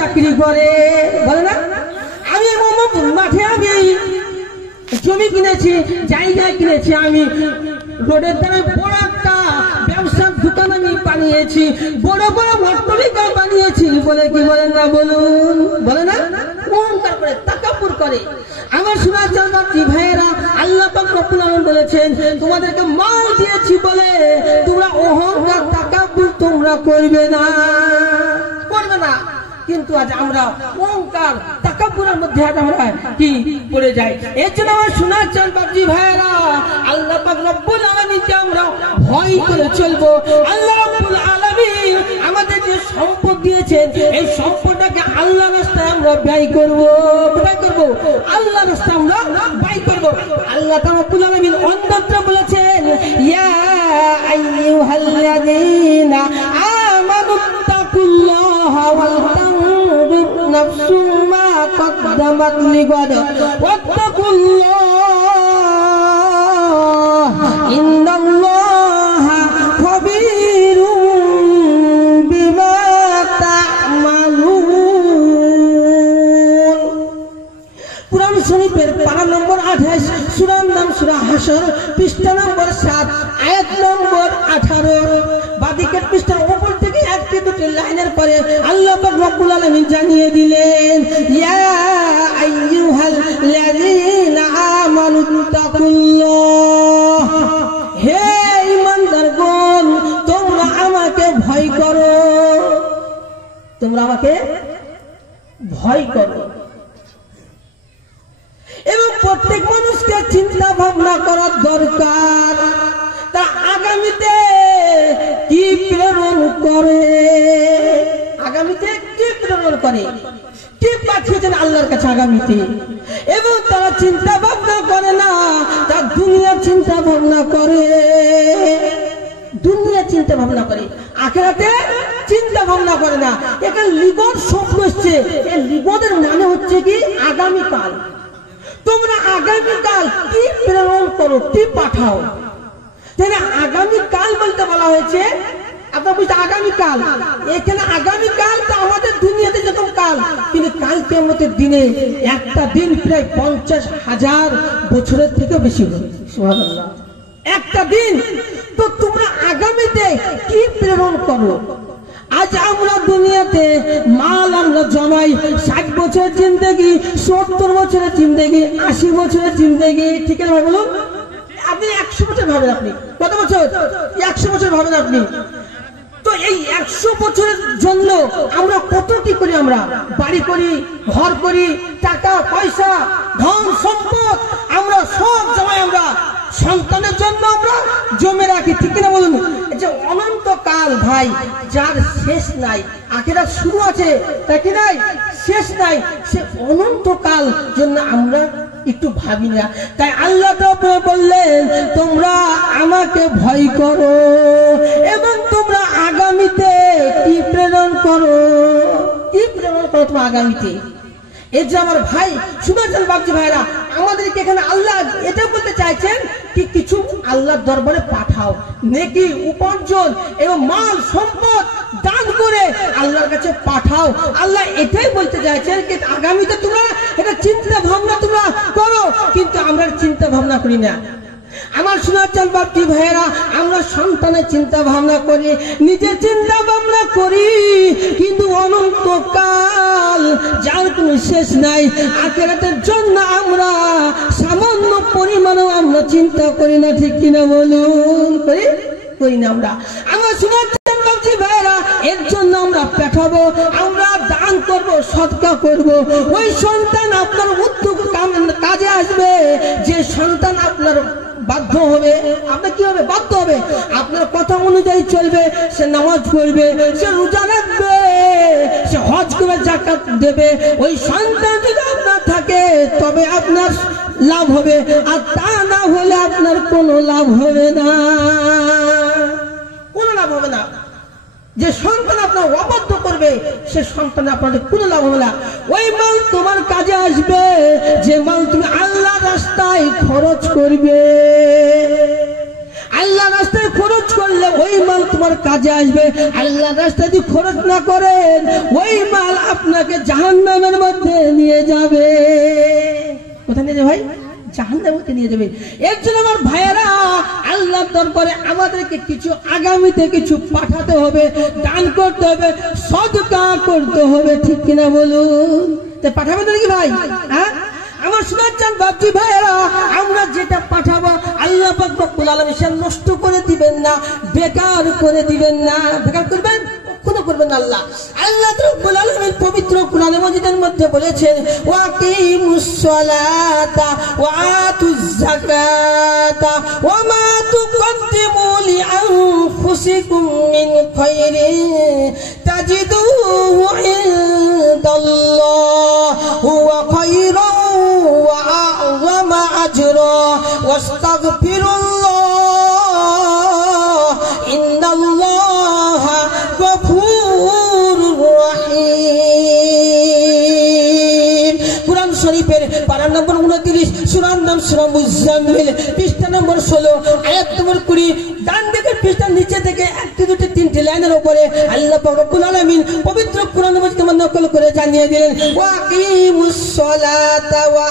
চাকরি করে, বলে না? আমি মাঠে আমি জমি কিনেছি, জায়গা কিনেছি, আমি রোডের ধারে বড় একটা ব্যবসার দোকান আমি বানিয়েছি, বড় বড় অট্টালিকা বানিয়েছি, বলে কি বলেন না বলুন? বলে না? অহংকার করে, তাকাব্বুর করে। আমার শোনা জানবাতি ভাইয়েরা, আল্লাহ পাক রব্বুল আলামিন বলেছেন তোমাদেরকে মাল দিয়েছি বলে তোমরা অহংকার তাকাব্বুর তোমরা করবে না, করবে না। কিন্তু আজ আমরা অহংকার তাকাব্বুরের মধ্যে আমরা কি পড়ে যাই। এর জন্য আমার শোনা জানবাতি ভাইয়েরা, আল্লাহ পাক রব্বুল আলামিনকে আমরা ভয় করে চলবো। আল্লাহ রব্বুল আলামিন আমাদের যে সম্পদ দিয়েছেন, এই সম্পদটাকে আল্লাহর রাস্তায় আমরা ব্যয় করব, আল্লাহর রাস্তায় আমরা ব্যয় করব। আল্লাহ রব্বুল আলামিন অন্যত্র বলেছেন, ইয়া আইয়ুহাল্লাযীনা আমানুত্তাকুল্লাহা ওয়াল তানজুর নাফসুম মা কদ্দামাত লিগাদ ওয়াত্তাকুল্লাহ ইন্নাল্লাহা খাবীরুম বিমা তা'মালুন। কুরআন শরীফের পারা নম্বর 28, সূরার নাম সূরা হাশর, পৃষ্ঠা নম্বর 7, আয়াত নম্বর 18। বাদিকের পৃষ্ঠার উপর থেকে একটি দুটি লাইনের পরে আল্লাহ পাক রব্বুল আলামিন জানিয়ে দিলেন, ইয়া আইয়ুহাল্লাযীনা আমানুত্তাকুল্লাহ, হে ঈমানদারগণ তোমরা আমাকে ভয় করো, তোমরা আমাকে ভয় করো। এবং প্রত্যেক মানুষকে চিন্তা ভাবনা করার দরকার, তা আগামীতে কি প্রেরণ করে, আগামীতে কি প্রেরণ করে, কি পাঠিয়েছেন আল্লাহর কাছে আগামীতে। এবং তারা চিন্তা ভাবনা করে না, তার দুনিয়ার চিন্তা ভাবনা করে, দুনিয়া চিন্তা ভাবনা করে, আখিরাতে চিন্তা ভাবনা করে না। এখানে লিগদ শব্দ এসছে, এই লিগদের মানে হচ্ছে কি আগামীকাল। তোমরা আগামীকাল কি প্রেরণ করো, কি পাঠাও। তাহলে আগামীকাল বলতে বলা হয়েছে, আপনার বুঝতে আগামীকাল, এখানে আগামীকাল তো আমাদের দুনিয়াতে যেরকম কাল, কিন্তু কাল কিয়ামতের দিনে একটা দিন প্রায় 50,000 বছরের থেকে বেশি হবে। সুবহানাল্লাহ, একটা দিন। তো তোমরা আগামীতে কি প্রেরণ করো। আজ আমরা দুনিয়াতে মাল আমরা জমাই, 60 বছরের জিন্দেগি, 70 বছরের জিন্দেগি, 80 বছরের জিন্দেগি, ঠিক আছে ভাই বলুন? আপনি 100 বছর ভাবেন, আপনি কত বছর? 100 বছর ভাবেন আপনি। তো এই 100 বছরের জন্য আমরা কত কি করি, আমরা বাড়ি করি, ঘর করি, টাকা পয়সা, ধন সম্পদ আমরা সব জমাই, আমরা সন্তানের জন্য আমরা জমে রাখি, ঠিক কিনা বলুন? যে অনন্তকাল ভাই, যার শেষ নাই, আখিরাত শুরু আছে তা কি নাই, শেষ নাই, সে অনন্তকাল জন্য আমরা একটু ভাবি না। তাই আল্লাহ বললেন তোমরা আমাকে ভয় করো এবং তোমরা আগামীতে কি প্রেরণ করো, কি প্রেরণ করো তোমরা আগামীতে। এই যে আমার ভাই শুনেছেন বাপজি ভাইরা, আমাদেরকে এখানে আল্লাহ এটা বলতে চাইছেন কি কিছু আল্লাহর দরবারে পাঠাও, নেকি উপার্জন এবং মাল সম্পদ দান করে আল্লাহর কাছে পাঠাও। আল্লাহ এটাই বলতে চাইছেন কি আগামীতে তোমরা এটা চিন্তা ভাবনা তোমরা করো, কিন্তু আমরা চিন্তা ভাবনা করি না। আমার শোনাচ্ছেন বাপজি ভাইয়েরা, আমরা সন্তানের চিন্তা ভাবনা করি, নিজের চিন্তা ভাবনা করি, কিন্তু অনন্তকাল যার কোনো শেষ নাই, আখিরাতের জন্য আমরা সামান্য পরিমাণও আমরা চিন্তা করি না, ঠিক কিনা বলুন? করি না আমরা। আমার শোনাচ্ছেন বাপজি ভাইয়েরা, এর জন্য আমরা পাঠাবো, আমরা দান করব, সদকা করব। ওই সন্তান আপনার উদ্যোগ কাজে আসবে, যে সন্তান আপনার বাধ্য হবে, আপনার কি হবে? বাধ্য হবে, আপনার কথা অনুযায়ী চলবে, সে নামাজ পড়বে, সে রোজা রাখবে, সে হজ করে যাকাত দেবে। ওই সন্তান যদি আপনার থাকে তবে আপনার লাভ হবে, আর তা না হলে আপনার কোনো লাভ হবে না, কোনো লাভ হবে না। যে সন্তান আপনার অবাধ্য করবে সে সন্তান আপনাদের কোনো লাভ হবে না। ওই মাল তোমার কাজে আসবে যে মাল তুমি আল্লাহ রাস্তায় খরচ করবে, আল্লাহ রাস্তায় খরচ করলে ওই মাল তোমার কাজে আসবে। আল্লাহ রাস্তায় যদি খরচ না করেন ওই মাল আপনাকে জাহান্নামের মধ্যে নিয়ে যাবে। কোথায় নিয়ে যাবে ভাই? জাহান্নামের মধ্যে নিয়ে যাবে। এর জন্য আমার ভাইয়েরা, আল্লাহর দরবারে আমাদেরকে কিছু আগামীতে কিছু পাঠাতে হবে, দান করতে হবে, সদকা করতে হবে, ঠিক কিনা বলুন? পাঠাবেন নাকি ভাই? হ্যাঁ, আমার শোনাচ্ছেন বাপজি ভাইয়েরা, আমরা যেটা পাঠাবো আল্লাহ পাক রব্বুল আলামিন সে নষ্ট করে দিবেন না, বেকার করে দিবেন না। বেকার করবেন কখনো করবেন না। আল্লাহ রব্বুল আলামিন পবিত্র কোরআন মাজিদের মধ্যে বলেছেন, ওয়াকিমুস সালাতা ওয়া আতুজ যাকাতা ওয়া মা তুকদ্দিমু লিআনফুসিকুম মিন খায়রিন তাজিদুহু ইনদাল্লাহ হুয়া খায়রান ওয়া আ'যামা আজরা ওয়াস্তাগফিরুল্লাহ ইন্নাল্লাহা গফুরুর রহিম। কুরআন শরীফের পারা নম্বর 29, সূরার নাম সূরা মুজাম্মিল, পৃষ্ঠা নম্বর 16, আয়াত নম্বর 20, ডান দিকের পৃষ্ঠার নিচে থেকে 1 2 3 লাইনের উপরে আল্লাহ পাক রব্বুল আলামিন পবিত্র কোরআন মাজিদ নকল করে জানিয়ে দিলেন, ওয়াকিমুস সালাতা ওয়া